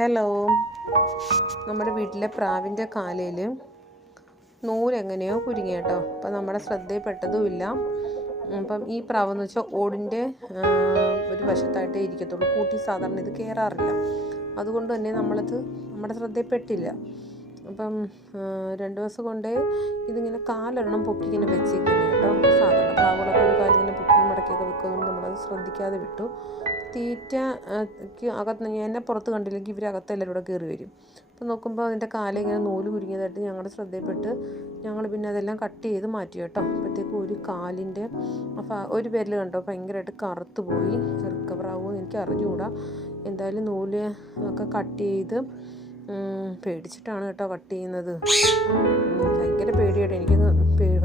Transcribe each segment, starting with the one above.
Hello, നമ്മുടെ വീട്ടിലെ പ്രാവിൻ്റെ കാലയിൽ നൂലെങ്ങനെയോ കുരുങ്ങി കേട്ടോ. അപ്പം നമ്മുടെ ശ്രദ്ധയിൽപ്പെട്ടതുമില്ല. അപ്പം ഈ പ്രാവെന്ന് വെച്ചാൽ ഓടിൻ്റെ ഒരു വശത്തായിട്ടേ ഇരിക്കത്തുള്ളൂ. കൂട്ടി സാധാരണ ഇത് കയറാറില്ല. അതുകൊണ്ട് തന്നെ നമ്മളത് നമ്മുടെ ശ്രദ്ധയിൽപ്പെട്ടില്ല. അപ്പം 2 ദിവസം കൊണ്ടേ ഇതിങ്ങനെ കാലൊരെണ്ണം പൊക്കി ഇങ്ങനെ വെച്ചേക്കുന്നു കേട്ടോ. സാധാരണ പ്രാവുകളൊക്കെ ഒരു കാലിങ്ങനെ പൊക്കി മടക്കിയൊക്കെ വെക്കുന്നതുകൊണ്ട് നമ്മളത് ശ്രദ്ധിക്കാതെ വിട്ടു. തീറ്റയ്ക്ക് അകത്ത് എന്നെ പുറത്ത് കണ്ടില്ലെങ്കിൽ ഇവരകത്തെല്ലാവരും കൂടെ കയറി വരും. അപ്പോൾ നോക്കുമ്പോൾ അതിൻ്റെ കാലിങ്ങനെ നൂല് കുരുങ്ങിയതായിട്ട് ഞങ്ങളുടെ ശ്രദ്ധയിൽപ്പെട്ട് ഞങ്ങൾ പിന്നെ അതെല്ലാം കട്ട് ചെയ്ത് മാറ്റി കേട്ടോ. അപ്പോഴത്തേക്കും ഒരു കാലിൻ്റെ ഒരു വിരൽ കണ്ടോ ഭയങ്കരമായിട്ട് കറുത്ത് പോയി. റിക്കവറാവുമെന്ന് എനിക്ക് അറിഞ്ഞുകൂടാ. എന്തായാലും നൂല് ഒക്കെ കട്ട് ചെയ്ത് പേടിച്ചിട്ടാണ് കേട്ടോ കട്ട് ചെയ്യുന്നത്. ഭയങ്കര പേടിയായിട്ട് എനിക്കത്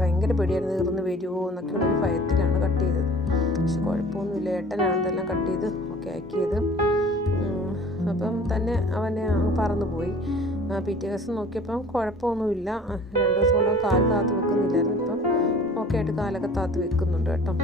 ഭയങ്കര പേടിയായിരുന്നു, തീർന്ന് വരുമോ എന്നൊക്കെയുള്ളൊരു ഭയത്തിലാണ് കട്ട് ചെയ്തത്. പക്ഷെ കുഴപ്പമൊന്നുമില്ല, ഏട്ടനാണ് ഇതെല്ലാം കട്ട് ചെയ്ത് ഒക്കെ ആക്കിയത്. അപ്പം തന്നെ അവനെ പറന്നു പോയി. പിറ്റേ ദിവസം നോക്കിയപ്പം കുഴപ്പമൊന്നുമില്ല. 2 ദിവസം കൊണ്ട് കാല് താത്ത് വെക്കുന്നില്ലായിരുന്നു. ഇപ്പം ഓക്കെ ആയിട്ട് കാലൊക്കെ താത്ത് വെക്കുന്നുണ്ട് കേട്ടോ.